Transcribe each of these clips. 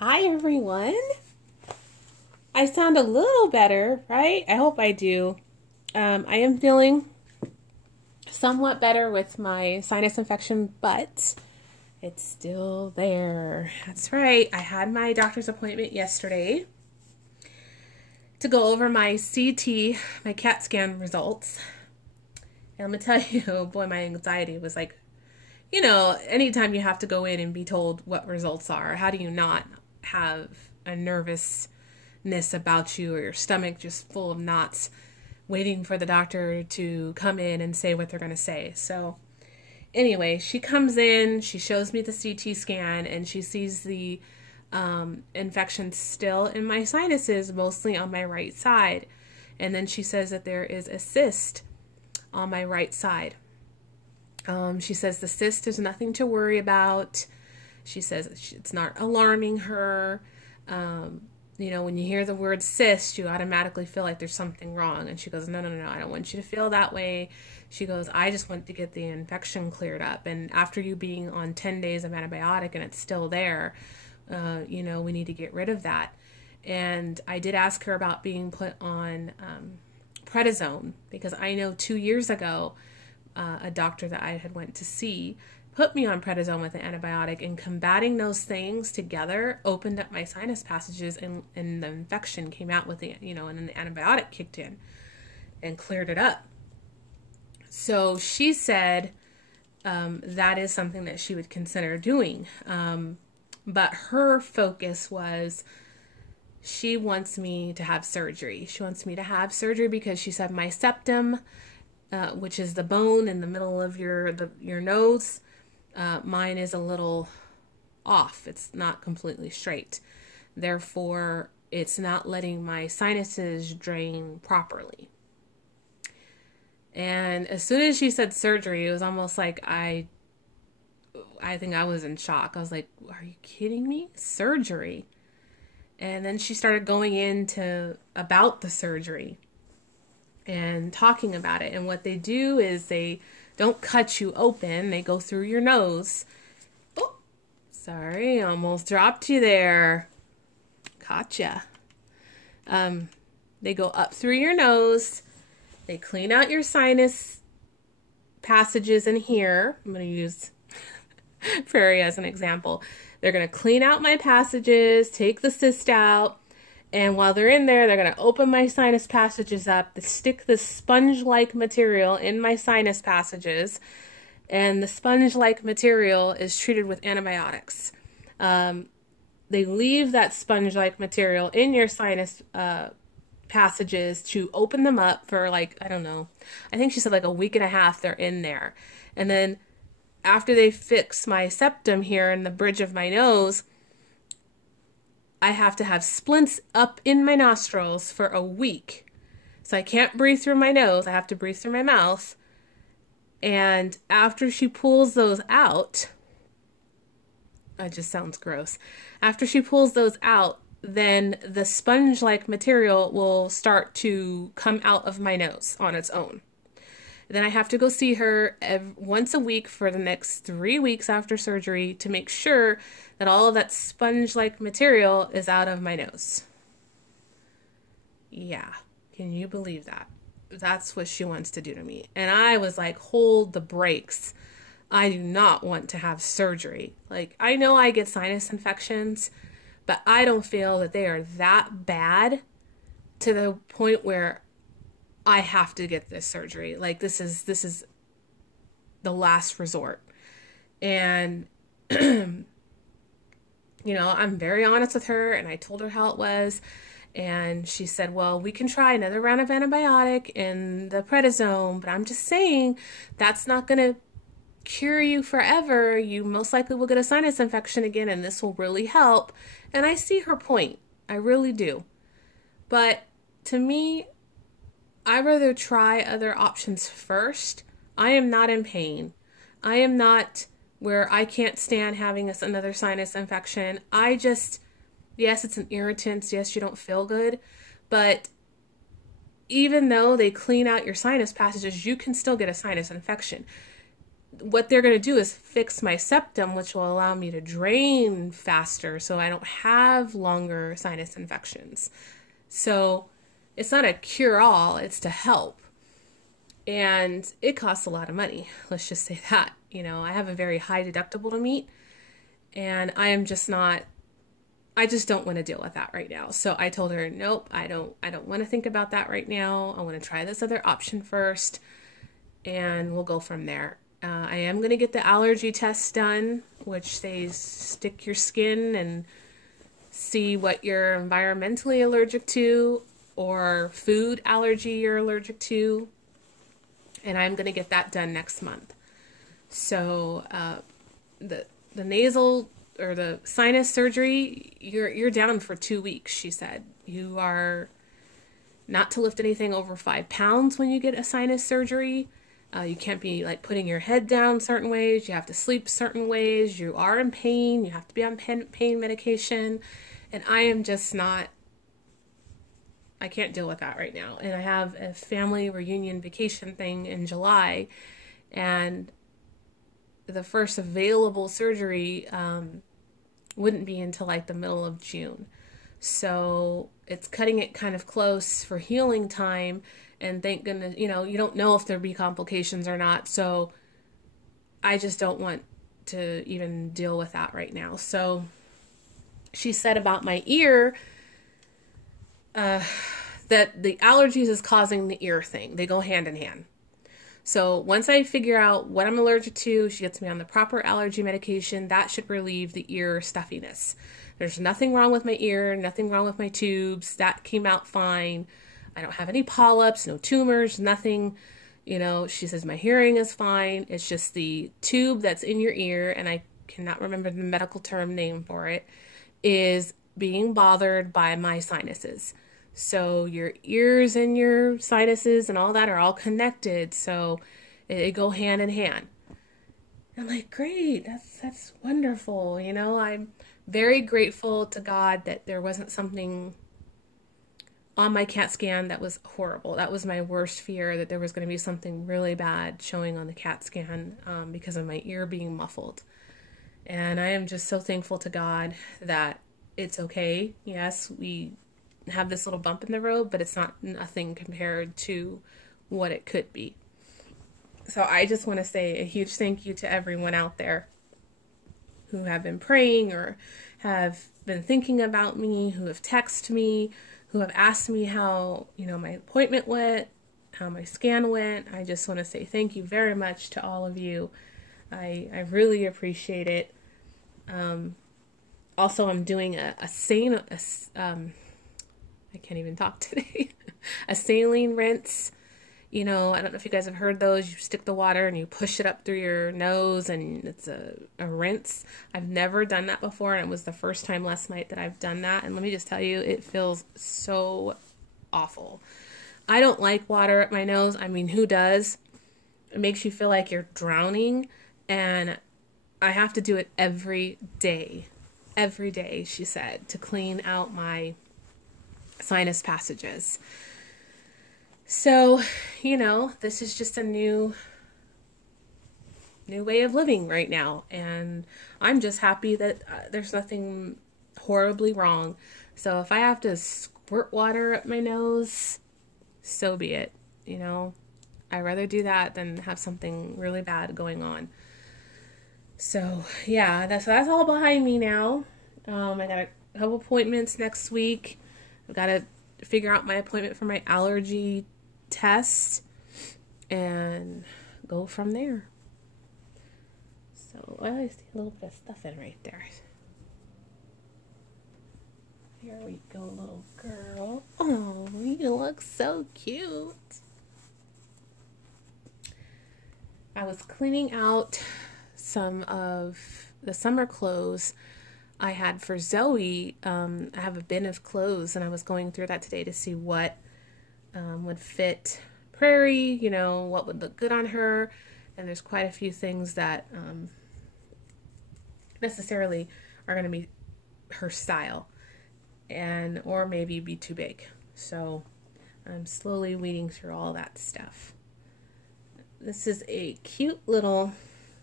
Hi everyone. I sound a little better, right? I hope I do. I am feeling somewhat better with my sinus infection, but it's still there. That's right. I had my doctor's appointment yesterday to go over my CT, my CAT scan results. And I'm gonna tell you, boy, my anxiety was like, anytime you have to go in and be told what results are, how do you not have a nervousness about you, or your stomach just full of knots waiting for the doctor to come in and say what they're going to say? So anyway, she comes in, she shows me the CT scan, and she sees the infection still in my sinuses, mostly on my right side. And then she says that there is a cyst on my right side. She says the cyst is nothing to worry about. She says it's not alarming her. When you hear the word cyst, you automatically feel like there's something wrong. And she goes, no, I don't want you to feel that way. She goes, I just want to get the infection cleared up. And after you being on 10 days of antibiotic and it's still there, we need to get rid of that. And I did ask her about being put on prednisone, because I know 2 years ago, a doctor that I had went to see put me on prednisone with an antibiotic, and combating those things together opened up my sinus passages, and the infection came out with the, and then the antibiotic kicked in and cleared it up. So she said that is something that she would consider doing. But her focus was, she wants me to have surgery. She wants me to have surgery because she said my septum, which is the bone in the middle of your nose, mine is a little off. It's not completely straight. Therefore, it's not letting my sinuses drain properly. And as soon as she said surgery, it was almost like I think I was in shock. I was like, are you kidding me? Surgery? And then she started going into about the surgery and talking about it. And what they do is they don't cut you open. They go through your nose. Oh, sorry, almost dropped you there. Gotcha. They go up through your nose. They clean out your sinus passages in here. I'm going to use Prairie as an example. They're going to clean out my passages, take the cyst out. And while they're in there, they're going to open my sinus passages up, they stick this sponge-like material in my sinus passages, and the sponge-like material is treated with antibiotics. They leave that sponge-like material in your sinus passages to open them up for, like, I don't know, I think she said like a week and a half they're in there. And then after they fix my septum here in the bridge of my nose, I have to have splints up in my nostrils for a week. So I can't breathe through my nose. I have to breathe through my mouth. And after she pulls those out, it just sounds gross. After she pulls those out, then the sponge-like material will start to come out of my nose on its own. Then I have to go see her once a week for the next 3 weeks after surgery to make sure that all of that sponge-like material is out of my nose. Yeah, can you believe that? That's what she wants to do to me. And I was like, hold the brakes. I do not want to have surgery. Like, I know I get sinus infections, but I don't feel that they are that bad to the point where I have to get this surgery. Like, this is the last resort. And I'm very honest with her, and I told her how it was, and she said, well, we can try another round of antibiotic and the prednisone, but I'm just saying that's not going to cure you forever. You most likely will get a sinus infection again, and this will really help. And I see her point. I really do. But to me, I'd rather try other options first. I am not in pain. I am not where I can't stand having another sinus infection. Yes, it's an irritant. Yes, you don't feel good. But even though they clean out your sinus passages, you can still get a sinus infection. what they're going to do is fix my septum, which will allow me to drain faster so I don't have longer sinus infections. So it's not a cure-all, it's to help. And it costs a lot of money. Let's just say that. You know, I have a very high deductible to meet, and I just don't want to deal with that right now. So I told her, nope, I don't want to think about that right now. I want to try this other option first, and we'll go from there. I am going to get the allergy test done, which they stick your skin and see what you're environmentally allergic to or food allergy you're allergic to. And I'm going to get that done next month. So the nasal or the sinus surgery, you're down for 2 weeks, she said. You are not to lift anything over 5 pounds when you get a sinus surgery. You can't be like putting your head down certain ways. You have to sleep certain ways. You are in pain. You have to be on pain medication. And I am just not, I can't deal with that right now. And I have a family reunion vacation thing in July. And the first available surgery wouldn't be until like the middle of June. So it's cutting it kind of close for healing time. And thank goodness, you know, you don't know if there'll be complications or not. So I just don't want to even deal with that right now. So she said about my ear, that the allergies is causing the ear thing. They go hand in hand. So once I figure out what I'm allergic to, she gets me on the proper allergy medication. That should relieve the ear stuffiness. There's nothing wrong with my ear, nothing wrong with my tubes. That came out fine. I don't have any polyps, no tumors, nothing. You know, she says my hearing is fine. It's just the tube that's in your ear, and I cannot remember the medical term name for it, is being bothered by my sinuses. So your ears and your sinuses and all that are all connected. So they go hand in hand. I'm like, great, that's wonderful. You know, I'm very grateful to God that there wasn't something on my CAT scan that was horrible. That was my worst fear, that there was going to be something really bad showing on the CAT scan because of my ear being muffled. And I am just so thankful to God that it's okay. Yes, we have this little bump in the road, but it's not nothing compared to what it could be. So I just want to say a huge thank you to everyone out there who have been praying or have been thinking about me, who have texted me, who have asked me how, you know, my appointment went, how my scan went. I just want to say thank you very much to all of you. I really appreciate it. Also, I'm doing I can't even talk today, a saline rinse. You know, I don't know if you guys have heard those. You stick the water and you push it up through your nose and it's a rinse. I've never done that before, and it was the first time last night that I've done that. And let me just tell you, it feels so awful. I don't like water up my nose. I mean, who does? It makes you feel like you're drowning, and I have to do it every day, she said, to clean out my sinus passages. So, you know, this is just a new way of living right now. And I'm just happy that there's nothing horribly wrong. So if I have to squirt water up my nose, so be it. You know, I'd rather do that than have something really bad going on. So yeah, that's all behind me now. I got a couple appointments next week. I've got to figure out my appointment for my allergy test and go from there. So I see a little bit of stuff in right there. Here we go, little girl. Oh, you look so cute. I was cleaning out some of the summer clothes I had for Zoe. I have a bin of clothes, and I was going through that today to see what would fit Prairie, you know, what would look good on her. And there's quite a few things that necessarily are going to be her style, and or maybe be too big. So I'm slowly weeding through all that stuff. This is a cute little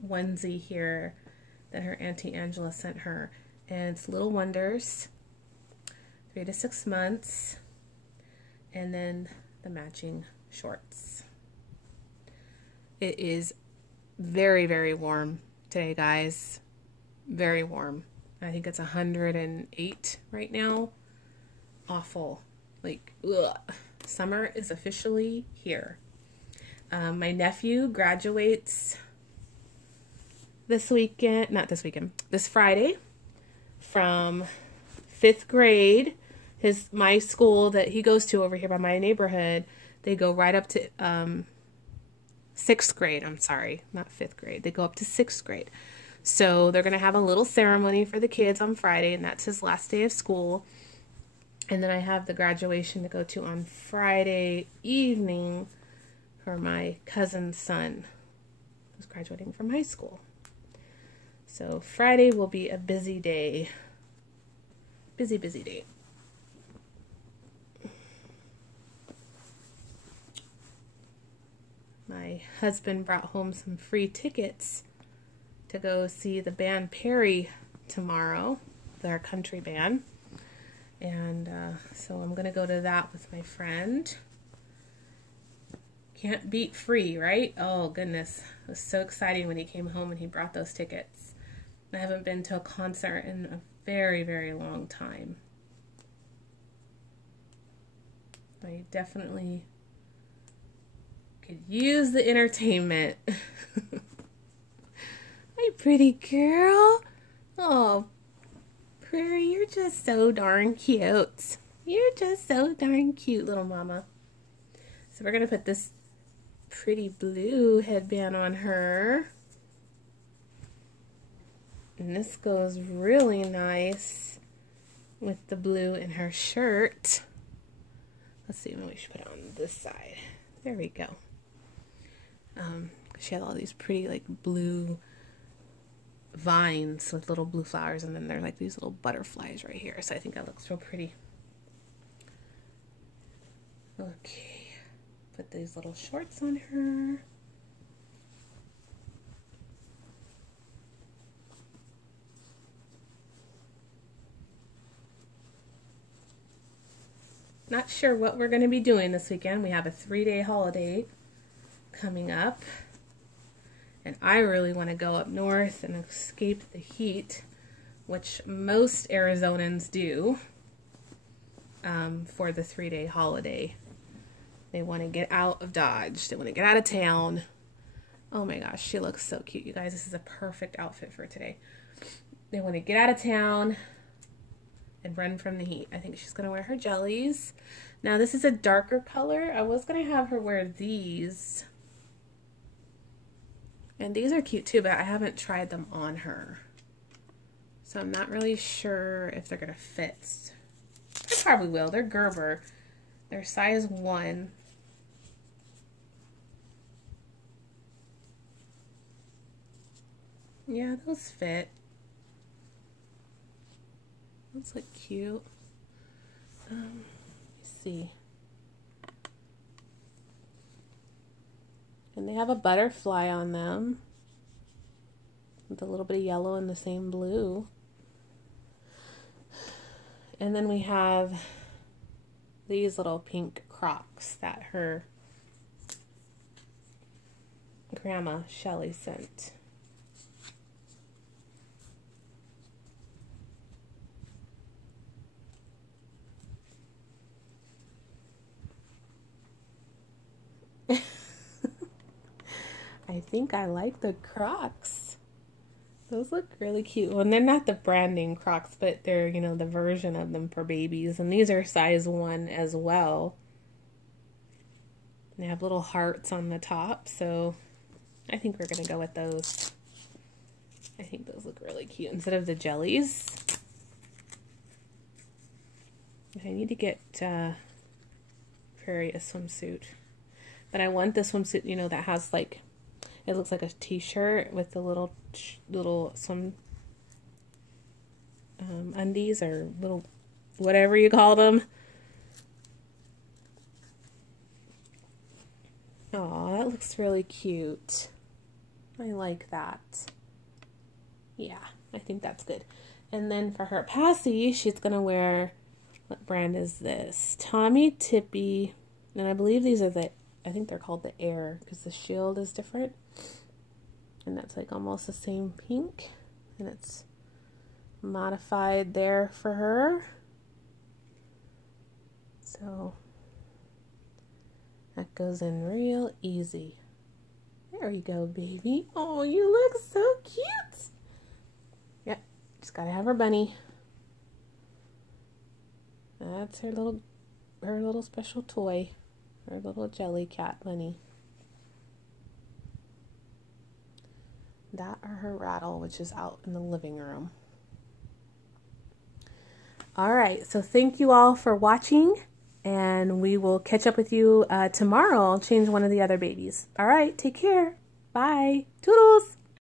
onesie here that her Auntie Angela sent her. And it's Little Wonders, 3 to 6 months. And then the matching shorts. It is very, very warm today, guys. Very warm. I think it's 108 right now. Awful. Like, ugh. Summer is officially here. My nephew graduates this Friday from 5th grade. My school that he goes to over here by my neighborhood, they go right up to 6th grade. I'm sorry, not 5th grade. They go up to 6th grade. So they're going to have a little ceremony for the kids on Friday, and that's his last day of school. And then I have the graduation to go to on Friday evening for my cousin's son, who's graduating from high school. So Friday will be a busy day. Busy, busy day. My husband brought home some free tickets to go see the band Perry tomorrow, their country band. And so I'm going to go to that with my friend. Can't beat free, right? Oh, goodness. It was so exciting when he came home and he brought those tickets. I haven't been to a concert in a very, very long time. I definitely could use the entertainment. Hi, pretty girl. Oh, Prairie, you're just so darn cute. You're just so darn cute, little mama. So we're going to put this pretty blue headband on her. And this goes really nice with the blue in her shirt. Let's see, maybe we should put it on this side. There we go. She had all these pretty like blue vines with little blue flowers, and then they're like these little butterflies right here. So I think that looks real pretty. Okay, put these little shorts on her. Not sure what we're going to be doing this weekend. We have a 3-day holiday coming up. And I really want to go up north and escape the heat, which most Arizonans do for the 3-day holiday. They want to get out of Dodge. They want to get out of town. Oh my gosh, she looks so cute, you guys. This is a perfect outfit for today. They want to get out of town and run from the heat. I think she's going to wear her jellies. Now, this is a darker color. I was going to have her wear these. And these are cute too, but I haven't tried them on her. So I'm not really sure if they're going to fit. They probably will. They're Gerber. They're size 1. Yeah, those fit. Those look cute. Let me see. And they have a butterfly on them with a little bit of yellow and the same blue. And then we have these little pink Crocs that her grandma Shelly sent. I think I like the Crocs. Those look really cute. Well, and they're not the brand name Crocs, but they're, you know, the version of them for babies. And these are size 1 as well. They have little hearts on the top, so I think we're going to go with those. I think those look really cute instead of the jellies. I need to get Prairie a swimsuit. But I want the swimsuit, you know, that has like, it looks like a t-shirt with the little swim undies or little whatever you call them. Oh, that looks really cute. I like that. Yeah, I think that's good. And then for her passy, she's going to wear, what brand is this? Tommy Tippy. And I believe these are I think they're called the Air because the shield is different. And that's like almost the same pink. And it's modified there for her. So that goes in real easy. There you go, baby. Oh, you look so cute. Yep, just gotta have her bunny. That's her little special toy. Her little jelly cat bunny. That or her rattle, which is out in the living room. All right, so thank you all for watching. And we will catch up with you tomorrow. I'll change one of the other babies. All right, take care. Bye. Toodles.